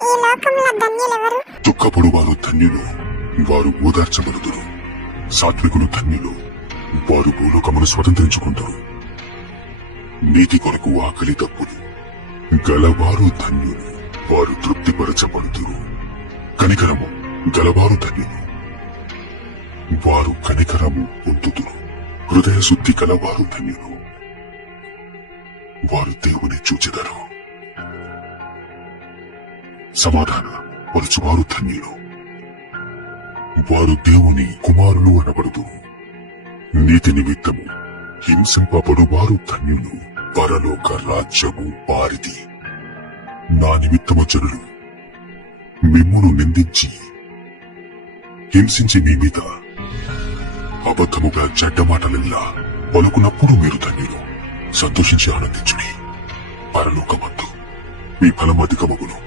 ఈ లోకంలో ధన్యులెవరు? దుఃఖపడు వారు ధన్యులు, వారు ఓదార్చబడుదురు. సాత్వికులు ధన్యులు, వారు భూలోకమును స్వతంత్రించుకుంటారు. నీతి కొరకు ఆకలి దప్పులు గలవారు ధన్యులు, వారు తృప్తిపరచబడుదురు. కనికరము గలవారు ధన్యులు, వారు కనికరము పొందుదురు. హృదయ శుద్ధి గలవారు ధన్యులు, వారు దేవుని చూచెదరు. సమాధాన పరుచువారు ధన్యులు, వారు దేవుని కుమారులు అనబడుదురు. నీతి నిమిత్తము హింసింపబడు వారు ధన్యులు, పరలోక రాజ్యము వారిది. నా నిమిత్తము జనులు మిమ్మును నిందించి హింసించి మీ మీద అబద్ధముగా చెడ్డ మాటలెల్లా పలుకున్నప్పుడు మీరు ధన్యులు. సంతోషించి ఆనందించుడి, పరలోకమందు మీ ఫలమధికమగును.